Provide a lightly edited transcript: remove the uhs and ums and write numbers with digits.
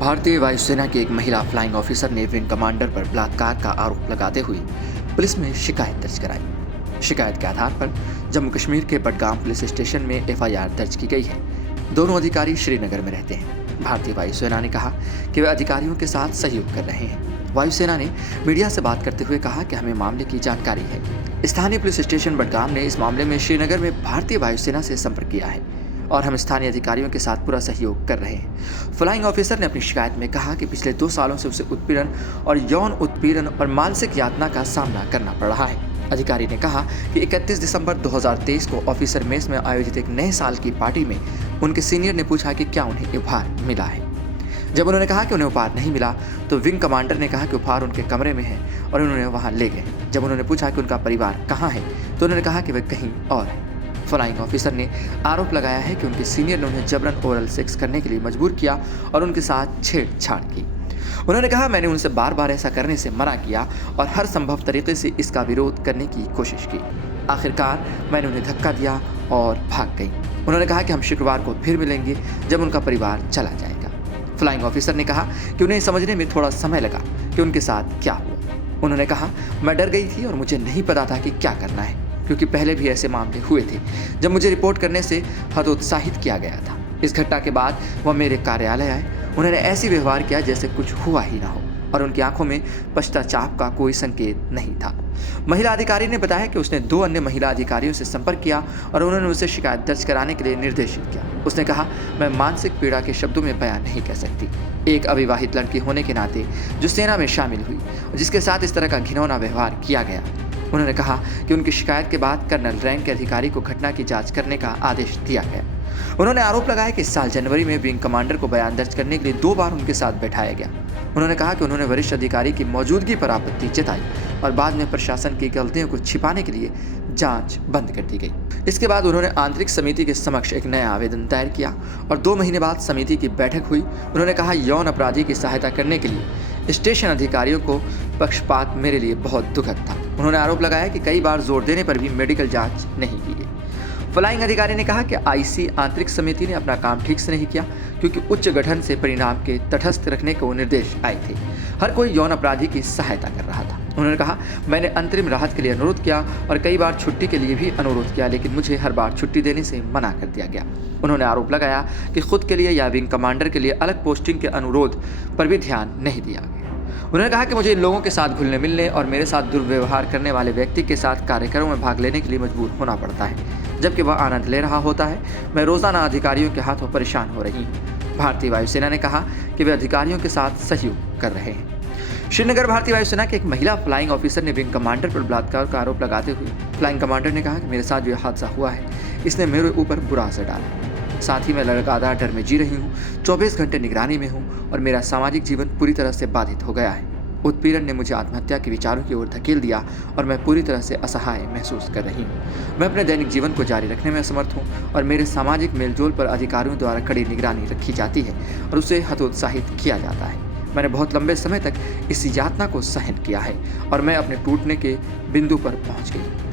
भारतीय वायुसेना की एक महिला फ्लाइंग ऑफिसर ने विंग कमांडर पर बलात्कार का आरोप लगाते हुए पुलिस में शिकायत दर्ज कराई। शिकायत के आधार पर जम्मू कश्मीर के बडगाम पुलिस स्टेशन में एफआईआर दर्ज की गई है। दोनों अधिकारी श्रीनगर में रहते हैं। भारतीय वायुसेना ने कहा कि वे अधिकारियों के साथ सहयोग कर रहे हैं। वायुसेना ने मीडिया से बात करते हुए कहा कि हमें मामले की जानकारी है। स्थानीय पुलिस स्टेशन बडगाम ने इस मामले में श्रीनगर में भारतीय वायुसेना से संपर्क किया है और हम स्थानीय अधिकारियों के साथ पूरा सहयोग कर रहे हैं। फ्लाइंग ऑफिसर ने अपनी शिकायत में कहा कि पिछले 2 सालों से उसे उत्पीड़न और यौन उत्पीड़न और मानसिक यातना का सामना करना पड़ रहा है। अधिकारी ने कहा कि 31 दिसंबर 2023 को ऑफिसर मेस में आयोजित एक नए साल की पार्टी में उनके सीनियर ने पूछा कि क्या उन्हें उपहार मिला है। जब उन्होंने कहा कि उन्हें उपहार नहीं मिला तो विंग कमांडर ने कहा कि उपहार उनके कमरे में है और उन्होंने वहां ले गए। जब उन्होंने पूछा कि उनका परिवार कहाँ है तो उन्होंने कहा कि वे कहीं और है। फ्लाइंग ऑफिसर ने आरोप लगाया है कि उनके सीनियर ने उन्हें जबरन ओरल सेक्स करने के लिए मजबूर किया और उनके साथ छेड़छाड़ की। उन्होंने कहा, मैंने उनसे बार बार ऐसा करने से मना किया और हर संभव तरीके से इसका विरोध करने की कोशिश की। आखिरकार मैंने उन्हें धक्का दिया और भाग गई। उन्होंने कहा कि हम शुक्रवार को फिर मिलेंगे जब उनका परिवार चला जाएगा। फ्लाइंग ऑफिसर ने कहा कि उन्हें समझने में थोड़ा समय लगा कि उनके साथ क्या हुआ। उन्होंने कहा, मैं डर गई थी और मुझे नहीं पता था कि क्या करना है, क्योंकि पहले भी ऐसे मामले हुए थे जब मुझे रिपोर्ट करने से हतोत्साहित किया गया था। इस घटना के बाद वह मेरे कार्यालय आए। उन्होंने ऐसी व्यवहार किया जैसे कुछ हुआ ही ना हो और उनकी आंखों में पश्चाताप का कोई संकेत नहीं था। महिला अधिकारी ने बताया कि उसने 2 अन्य महिला अधिकारियों से संपर्क किया और उन्होंने उसे शिकायत दर्ज कराने के लिए निर्देशित किया। उसने कहा, मैं मानसिक पीड़ा के शब्दों में बयान नहीं कर सकती। एक अविवाहित लड़की होने के नाते जो सेना में शामिल हुई, जिसके साथ इस तरह का घिनौना व्यवहार किया गया। उन्होंने कहा कि उनकी शिकायत के बाद कर्नल रैंक के अधिकारी को घटना की जांच करने का आदेश दिया गया। उन्होंने आरोप लगाया कि इस साल जनवरी में विंग कमांडर को बयान दर्ज करने के लिए 2 बार उनके साथ बैठाया गया। उन्होंने कहा कि उन्होंने वरिष्ठ अधिकारी की मौजूदगी पर आपत्ति जताई और बाद में प्रशासन की गलतियों को छिपाने के लिए जांच बंद कर दी गई। इसके बाद उन्होंने आंतरिक समिति के समक्ष एक नया आवेदन दायर किया और 2 महीने बाद समिति की बैठक हुई। उन्होंने कहा, यौन अपराधी की सहायता करने के लिए स्टेशन अधिकारियों को पक्षपात मेरे लिए बहुत दुखद था। उन्होंने आरोप लगाया कि कई बार जोर देने पर भी मेडिकल जांच नहीं की गई। फ्लाइंग अधिकारी ने कहा कि आईसी आंतरिक समिति ने अपना काम ठीक से नहीं किया, क्योंकि उच्च गठन से परिणाम के तटस्थ रखने को निर्देश आए थे। हर कोई यौन अपराधी की सहायता कर रहा था। उन्होंने कहा, मैंने अंतरिम राहत के लिए अनुरोध किया और कई बार छुट्टी के लिए भी अनुरोध किया, लेकिन मुझे हर बार छुट्टी देने से मना कर दिया गया। उन्होंने आरोप लगाया कि खुद के लिए या विंग कमांडर के लिए अलग पोस्टिंग के अनुरोध पर भी ध्यान नहीं दिया गया। उन्होंने कहा कि मुझे इन लोगों के साथ घुलने मिलने और मेरे साथ दुर्व्यवहार करने वाले व्यक्ति के साथ कार्यक्रमों में भाग लेने के लिए मजबूर होना पड़ता है, जबकि वह आनंद ले रहा होता है। मैं रोजाना अधिकारियों के हाथों परेशान हो रही हूँ। भारतीय वायुसेना ने कहा कि वे अधिकारियों के साथ सहयोग कर रहे हैं। श्रीनगर भारतीय वायुसेना के एक महिला फ्लाइंग ऑफिसर ने विंग कमांडर पर बलात्कार का आरोप लगाते हुए फ्लाइंग कमांडर ने कहा कि मेरे साथ जो हादसा हुआ है इसने मेरे ऊपर बुरा असर डाला। साथ ही मैं लगातार डर में जी रही हूँ, 24 घंटे निगरानी में हूँ और मेरा सामाजिक जीवन पूरी तरह से बाधित हो गया है। उत्पीड़न ने मुझे आत्महत्या के विचारों की ओर धकेल दिया और मैं पूरी तरह से असहाय महसूस कर रही हूँ। मैं अपने दैनिक जीवन को जारी रखने में असमर्थ हूँ और मेरे सामाजिक मेलजोल पर अधिकारियों द्वारा कड़ी निगरानी रखी जाती है और उसे हतोत्साहित किया जाता है। मैंने बहुत लंबे समय तक इस यातना को सहन किया है और मैं अपने टूटने के बिंदु पर पहुँच गई।